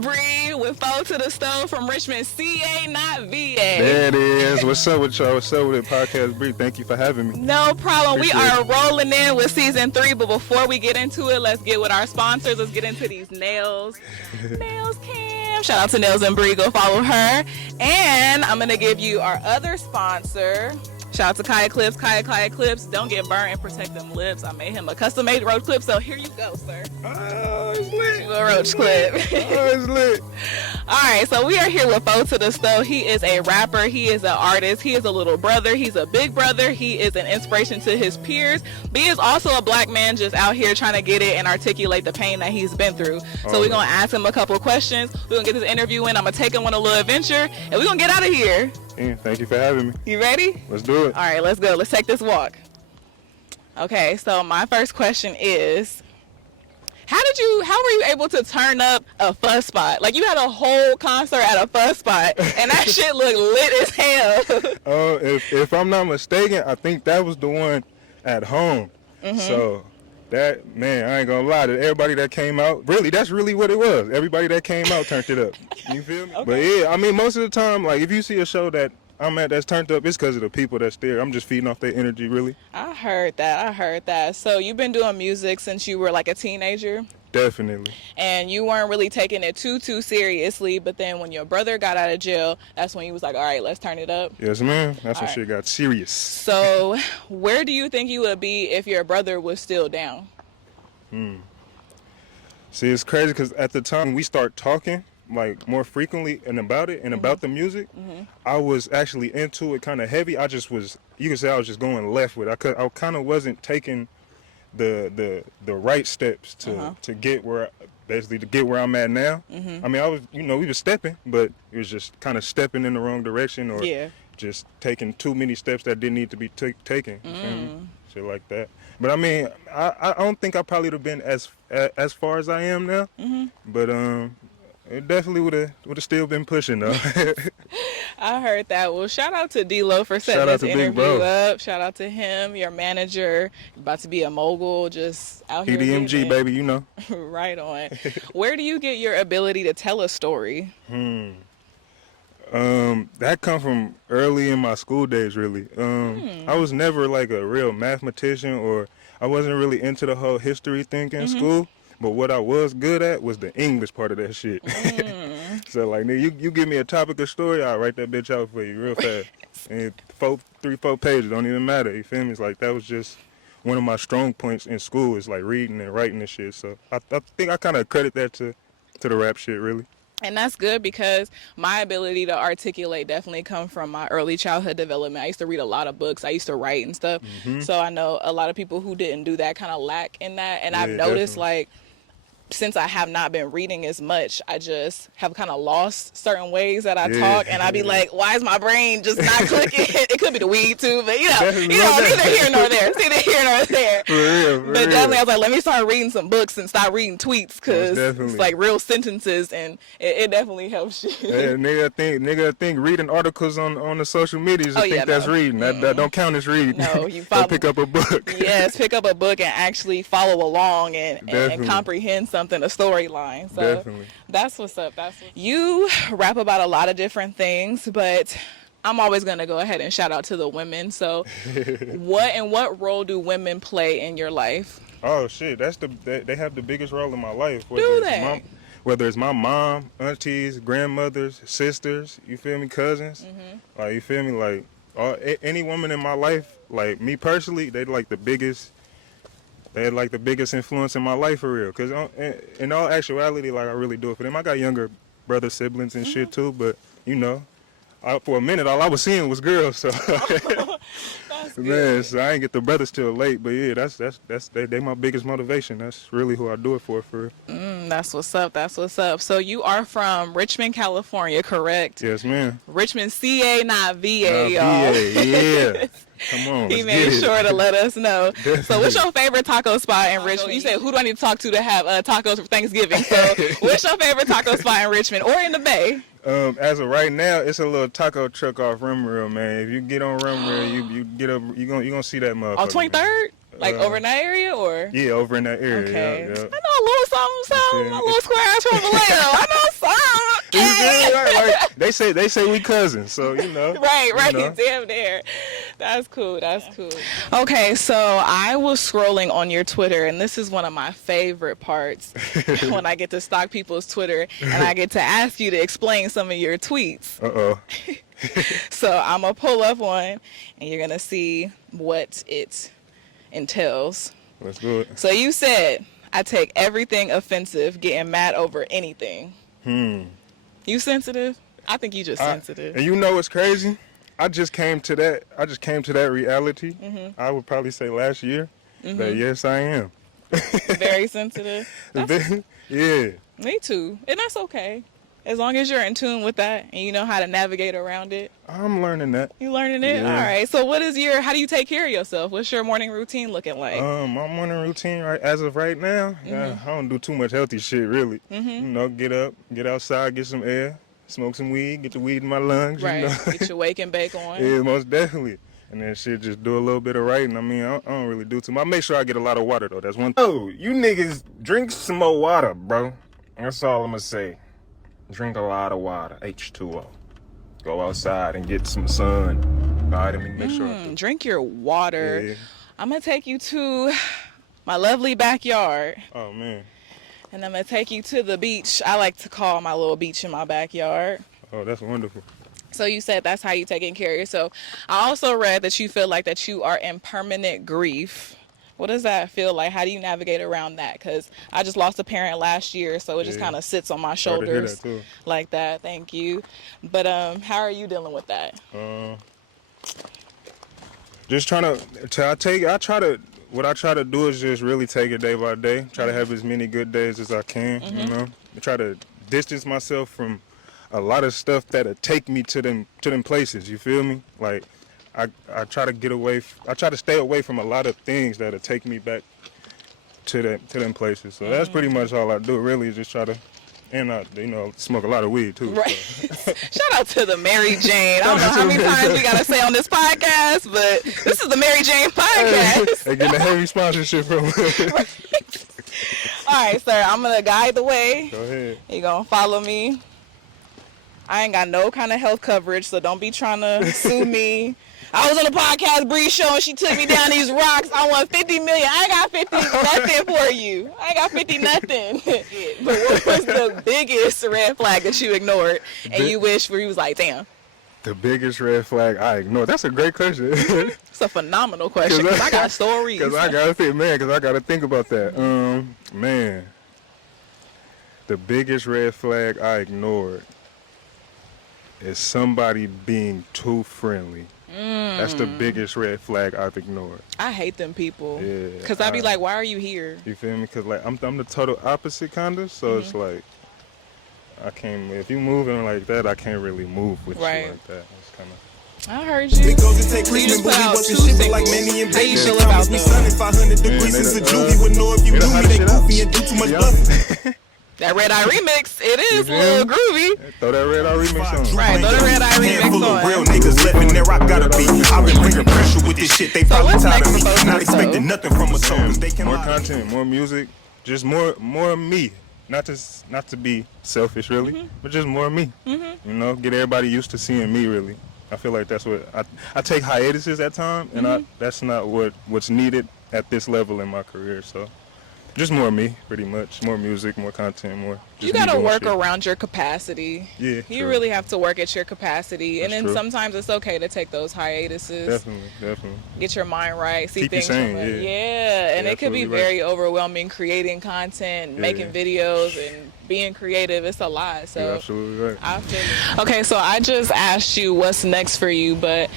Bree with Foe to the Stove from Richmond, CA, not VA. There it is. What's up with y'all? What's up with it, Podcast Bree? Thank you for having me. No problem. Appreciate we are rolling in with season 3, but before we get into it, let's get with our sponsors. Let's get into these nails. Nails Cam. Shout out to Nails and Bree. Go follow her. And I'm going to give you our other sponsor. Shout out to Kaya Clips. Kaya Clips. Don't get burnt and protect them lips. I made him a custom-made roach clip, so here you go, sir. Oh, it's lit. A roach clip. Oh, it's lit. All right, so we are here with Foe to the Stove. He is a rapper. He is an artist. He is a little brother. He's a big brother. He is an inspiration to his peers. But he is also a black man just out here trying to get it and articulate the pain that he's been through. So we're going to ask him a couple of questions. We're going to get this interview in. I'm going to take him on a little adventure, and we're going to get out of here. Yeah, thank you for having me. You ready? Let's do it. All right, let's go. Let's take this walk. Okay, so my first question is, how were you able to turn up a fuzz spot? Like, you had a whole concert at a fuzz spot, and that shit looked lit as hell. Oh, if I'm not mistaken, I think that was the one at home. Mm-hmm. So that, man, I ain't gonna lie, to everybody that came out, really, that's really what it was. Everybody that came out turned it up. You feel me? Okay. But yeah, I mean, most of the time, like, if you see a show that I'm at that's turned up, it's because of the people that's there. I'm just feeding off their energy, really. I heard that. So you've been doing music since you were like a teenager? Definitely. And you weren't really taking it too seriously, but then when your brother got out of jail, that's when you was like, all right, let's turn it up. Yes, ma'am. That's when shit got serious. So where do you think you would be if your brother was still down? See, it's crazy because at the time we start talking like more frequently and about it and about the music, I was actually into it kind of heavy. I just was, you could say I was just going left with it. I kind of wasn't taking the right steps to get where, basically to get where I'm at now. I mean, I was, we were stepping, but it was just kind of stepping in the wrong direction or just taking too many steps that didn't need to be taken. Shit like that. But I mean, I don't think I probably would have been as far as I am now. But it definitely would have still been pushing though. I heard that. Well, shout out to D-Lo for setting this interview up. Shout out to him, your manager, about to be a mogul, just out here. EDMG, baby, you know. Right on. Where do you get your ability to tell a story? That come from early in my school days, really. I was never like a real mathematician, or I wasn't really into the whole history thing in school. But what I was good at was the English part of that shit. So like, nigga, you give me a topic or story, I'll write that bitch out for you real fast. And 4 pages, don't even matter. You feel me? It's like that was just one of my strong points in school, is like reading and writing and shit. So I think I kind of credit that to the rap shit, really. And that's good, because my ability to articulate definitely come from my early childhood development. I used to read a lot of books. I used to write and stuff. So I know a lot of people who didn't do that kind of lack in that. And I've noticed, like, since I have not been reading as much, I just have kind of lost certain ways that I talk, and I be like, why is my brain just not clicking? It could be the weed too, but neither here nor there. It's neither here nor there. For real. Definitely, I was like, let me start reading some books and stop reading tweets, because it's like real sentences, and it definitely helps you. Yeah, nigga think reading articles on the social medias, that's reading. That don't count as reading. No, you follow. Pick up a book. Yes, pick up a book and actually follow along and comprehend something, a storyline. So definitely. That's what's up. You rap about a lot of different things, but I'm always going to go ahead and shout out to the women. So what role do women play in your life? Oh shit, they have the biggest role in my life. Whether it's my mom, aunties, grandmothers, sisters, you feel me, cousins, like, you feel me, like any woman in my life, like me personally, they like the biggest influence in my life, for real. Because in all actuality, like, I really do it for them. I got younger brother siblings and shit too, but for a minute, all I was seeing was girls. So man, so I ain't get the brothers till late. But yeah, they my biggest motivation. That's really who I do it for real. That's what's up. So you are from Richmond, California, correct? Yes, ma'am. Richmond, CA, not VA, y'all. VA, yeah. Come on. He made sure to let us know. So what's your favorite taco spot in Richmond? You said, who do I need to talk to have tacos for Thanksgiving? So what's your favorite taco spot in Richmond or in the Bay? As of right now, it's a little taco truck off Rumrill, man. If you get on Rumrill, you get up, you gonna see that motherfucker. On 23rd? Like over in that area, or? Yeah, over in that area. Okay. Yeah. I know a little something, a little square ass from Vallejo. I know Like, they say we cousins, so you know. Right, you know. damn there. That's cool. Okay, so I was scrolling on your Twitter, and this is one of my favorite parts when I get to stalk people's Twitter, and I get to ask you to explain some of your tweets. So I'm gonna pull up one, and you're gonna see what it entails. Let's do it. So you said, I take everything offensive, getting mad over anything. You sensitive? I think you just sensitive. And you know what's crazy? I just came to that reality. I would probably say last year that yes, I am. Very sensitive. Yeah. Me too. And that's okay. As long as you're in tune with that and you know how to navigate around it. I'm learning that. You learning it? Yeah. All right. So how do you take care of yourself? What's your morning routine looking like? My morning routine as of right now, I don't do too much healthy shit really. You know, get up, get outside, get some air, smoke some weed, get the weed in my lungs. Right. You know? Get your wake and bake on. Yeah, most definitely. And then shit, just do a little bit of writing. I mean, I don't really do too much. I make sure I get a lot of water though. That's one thing. Oh, you niggas drink some more water, bro. That's all I'm gonna say. Drink a lot of water, H2O. Go outside and get some sun. All right, let me make sure. Drink your water. Yeah. I'm going to take you to my lovely backyard. Oh, man. And I'm going to take you to the beach. I like to call my little beach in my backyard. Oh, that's wonderful. So you said that's how you taking care of yourself. I also read that you feel like that you are in permanent grief. What does that feel like? How do you navigate around that? Because I just lost a parent last year, so it just kind of sits on my shoulders like that. Thank you. But how are you dealing with that? Just what I try to do is just really take it day by day. Try to have as many good days as I can, you know. I try to distance myself from a lot of stuff that'll take me to them places, you feel me? Like, I try to get away. I try to stay away from a lot of things that'll take me back to them places. So that's pretty much all I do. Really, is just try to, and I smoke a lot of weed too. Right. So. Shout out to the Mary Jane. I don't know how many times we gotta say on this podcast, but this is the Mary Jane podcast. They getting a heavy sponsorship from. All right, sir. I'm gonna guide the way. Go ahead. You gonna follow me? I ain't got no kind of health coverage, so don't be trying to sue me. I was on a podcast Bree show and she took me down these rocks. I won 50 million. I ain't got 50 nothing for you. I ain't got 50 nothing. But what was the biggest red flag that you ignored and you wish where you was like, damn? The biggest red flag I ignored. That's a great question. It's a phenomenal question because I got stories. Because I gotta think about that. Man, the biggest red flag I ignored is somebody being too friendly. That's the biggest red flag I've ignored. I hate them people. Yeah. Because I be like, why are you here? You feel me? Because like I'm the total opposite kind of. So it's like I can't. If you moving like that, I can't really move with you like that. It's kind of. I heard you. So you just put out 2 singles. How you feel about those? 500 degrees is a juvie would know if you knew me. They goofy and do too much bluffing. That Red Eye remix, it is a little groovy. Throw that Red Eye remix on. Right, throw the Red Eye remix Full of real on. niggas living there, I gotta be. I've been bringing pressure with this shit. They probably what's tired of next me. for both Not of us, expecting though? nothing from a soul. 'Cause they can More lie. content, more music, just more me. Not to be selfish, really, but just more me. You know, get everybody used to seeing me, really. I feel like that's what I take hiatuses at times, and that's not what's needed at this level in my career. So, just more me, pretty much. More music, more content, more. You got to work around your capacity. Yeah, You true. really have to work at your capacity. And That's then true. sometimes it's okay to take those hiatuses. Definitely. Get your mind right. See Keep you things sane, from it. yeah. Yeah. And Yeah, it could be absolutely right. very overwhelming creating content, making videos, and being creative. It's a lot. So You're absolutely right. I feel you. Okay, so I just asked you what's next for you, but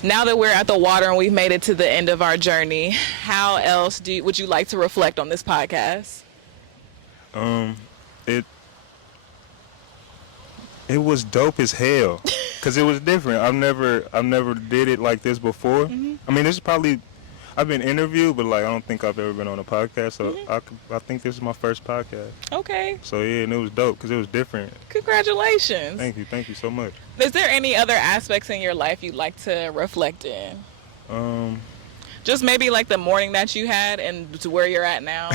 now that we're at the water and we've made it to the end of our journey, how else would you like to reflect on this podcast? It was dope as hell, cause it was different. I've never did it like this before. I mean, this is probably I've been interviewed, but like I don't think I've ever been on a podcast. So I think this is my first podcast. Okay. So yeah, and it was dope because it was different. Congratulations. Thank you so much. Is there any other aspects in your life you'd like to reflect in? Just maybe like the morning that you had and to where you're at now.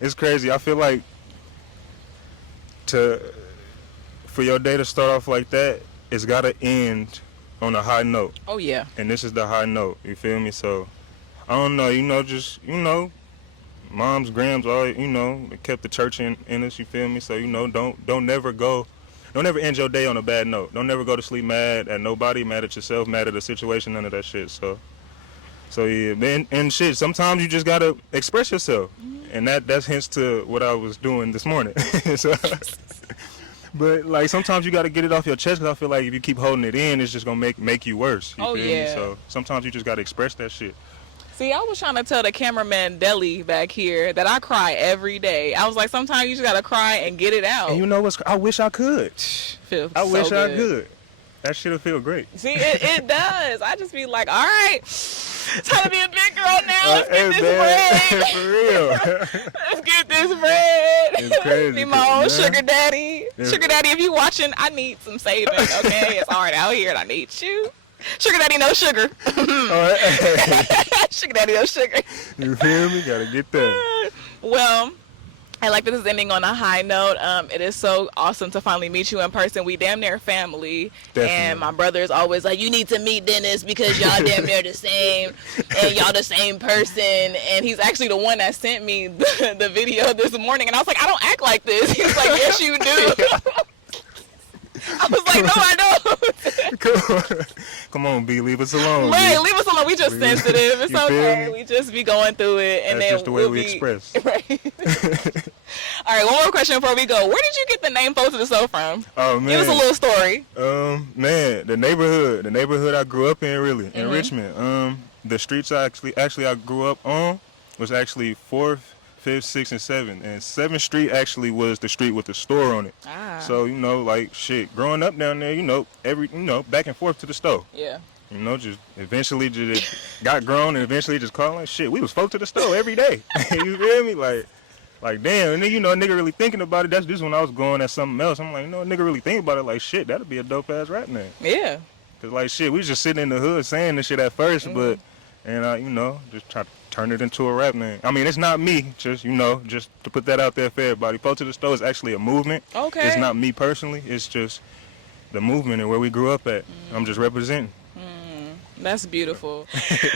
It's crazy. I feel like for your day to start off like that, it's gotta end on a high note. Oh yeah. And this is the high note. You feel me? So I don't know. Just moms, grams, all they kept the church in us. You feel me? So don't never end your day on a bad note. Don't never go to sleep mad at nobody, mad at yourself, mad at the situation, none of that shit. So yeah, man, and shit. Sometimes you just gotta express yourself, and that's hints to what I was doing this morning. So, but like sometimes you gotta get it off your chest, because I feel like if you keep holding it in, it's just gonna make you worse. You feel me? So sometimes you just gotta express that shit. See, I was trying to tell the cameraman Deli back here that I cry every day. I was like, sometimes you just gotta cry and get it out. And you know what's? I wish I could. I wish I could. That shit'll feel great. See, it does. I just be like, all right, time to be a big girl now. Let's get this bread. For real. Let's get this bread. It's crazy. Be my own sugar daddy. Yeah. Sugar daddy, if you watching, I need some saving, okay? It's hard out here and I need you. Sugar daddy, no sugar. Sugar daddy, no sugar. You feel me? Gotta get that. Well, I like that this is ending on a high note. It is so awesome to finally meet you in person. We damn near family. Definitely. And my brother is always like, you need to meet Dennis because y'all damn near the same. And y'all the same person. And he's actually the one that sent me the video this morning. And I was like, I don't act like this. He's like, yes, you do. I was like, no, I don't. Come on, B, leave us alone. Right, leave us alone. We just sensitive. It's okay. We just be going through it, and that's just the way we express. Right. All right, one more question before we go. Where did you get the name Foe to the Soul from? Oh man, give us a little story. Man, the neighborhood I grew up in, really, in Richmond. The streets I grew up on was actually 4th, 5th, 6th, and 7th. And 7th Street actually was the street with the store on it. So, like shit, growing up down there, back and forth to the store. Yeah. Just eventually just got grown and eventually just calling like shit. We was folk to the store every day. You feel me? Like damn, and then nigga really thinking about it. That's just when I was going at something else. I'm like, nigga really think about it like shit, that'd be a dope ass rap name. Yeah. Cause like shit, we was just sitting in the hood saying this shit at first, but just try to turn it into a rap name. I mean, it's not me, just just to put that out there for everybody. Folk to the Store is actually a movement. Okay. It's not me personally. It's just the movement and where we grew up at. I'm just representing. That's beautiful.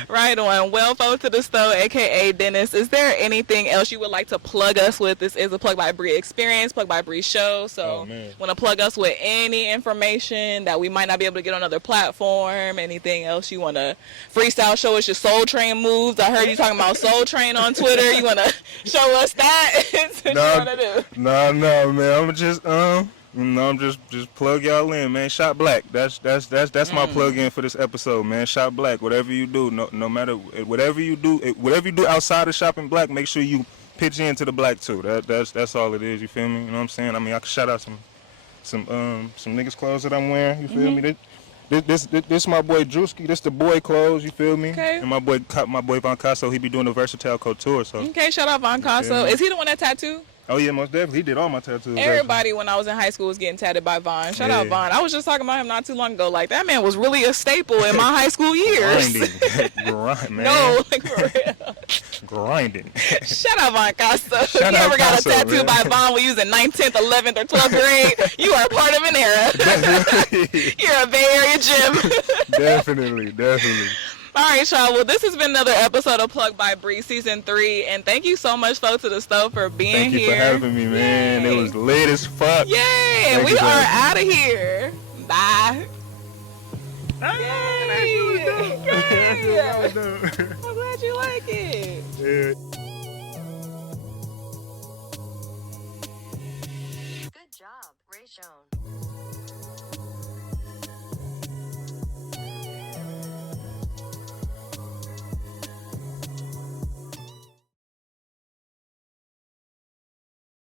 Right on. Well, Folk to the Store, a.k.a. Dennis, is there anything else you would like to plug us with? This is a Plug by Bree experience, Plug by Bree show. So want to plug us with any information that we might not be able to get on another platform? Anything else you want to freestyle, show us your Soul Train moves? I heard you talking about Soul Train on Twitter. You want to show us that? No, man. I'm just I'm just plug y'all in, man. Shop Black. That's my plug in for this episode, man. Shop Black. Whatever you do, no matter whatever you do outside of shopping black, make sure you pitch into the black too. That's all it is. You feel me? You know what I'm saying? I mean, I can shout out some niggas clothes that I'm wearing. You feel me? This my boy Drewski. This the boy clothes. You feel me? Okay. And my boy Von Casso. He be doing the versatile couture. So okay, shout out Von Casso. Is he the one that tattooed? Oh yeah, most definitely. He did all my tattoos. Everybody when I was in high school was getting tatted by Von. Shout out Von. I was just talking about him not too long ago. Like that man was really a staple in my high school years. Grinding, man. No, like for real. Grinding. Shout out Von Casso. If you ever got a tattoo by Von when you was in 9th, 10th, 11th, or 12th grade, you are part of an era. You're a Bay Area gym. Definitely. All right, y'all. Well, this has been another episode of Plug by Bree Season 3. And thank you so much, Folk to the Store, for being here. Thank you for having me, man. Yay. It was lit as fuck. Yay. And we are out of here. Bye. Yay. I'm glad you like it. Yeah.